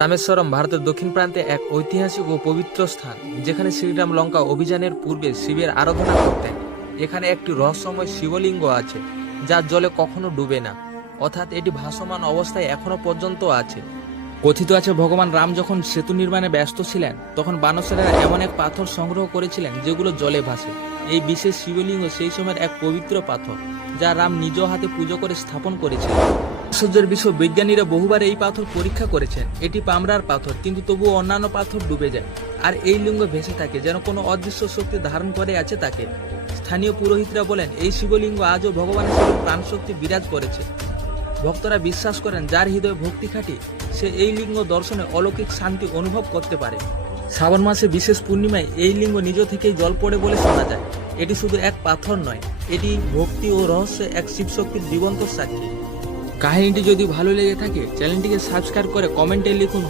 রামেশ্বরম ভারতের দক্ষিণ প্রান্তে এক ঐতিহাসিক ও পবিত্র স্থান, যেখানে শ্রীরাম লঙ্কা অভিযানের পূর্বে শিবের আরাধনা করতেন। এখানে একটি রহস্যময় শিবলিঙ্গ আছে, যার জলে কখনো ডুবে না, অর্থাৎ এটি ভাসমান অবস্থায় এখনো পর্যন্ত আছে। কথিত আছে, ভগবান রাম যখন সেতু নির্মাণে ব্যস্ত ছিলেন, তখন বানসেরা এমন এক পাথর সংগ্রহ করেছিলেন যেগুলো জলে ভাসে। এই বিশেষ শিবলিঙ্গ সেই সময়ের এক পবিত্র পাথর, যা রাম নিজ হাতে পুজো করে স্থাপন করেছিলেন। আশ্চর্যের বিষয়, বিজ্ঞানীরা বহুবার এই পাথর পরীক্ষা করেছেন। এটি পামরার পাথর, কিন্তু তবুও অন্যান্য পাথর ডুবে যায়, আর এই লিঙ্গ ভেসে থাকে, যেন কোনো অদৃশ্য শক্তি ধারণ করে আছে তাকে। স্থানীয় পুরোহিতরা বলেন, এই শিবলিঙ্গ আজও ভগবানের সাথে প্রাণশক্তি বিরাজ করেছে। ভক্তরা বিশ্বাস করেন, যার হৃদয়ে ভক্তি খাঁটি, সে এই লিঙ্গ দর্শনে অলৌকিক শান্তি অনুভব করতে পারে। শ্রাবণ মাসে বিশেষ পূর্ণিমায় এই লিঙ্গ নিজ থেকেই জল পড়ে বলে শোনা যায়। এটি শুধু এক পাথর নয়, এটি ভক্তি ও রহস্যে এক শিবশক্তির জীবন্ত সাক্ষী। কাহিনীটি যদি ভালো লেগে থাকে, চ্যানেলটিকে সাবস্ক্রাইব করে কমেন্টে লিখুন।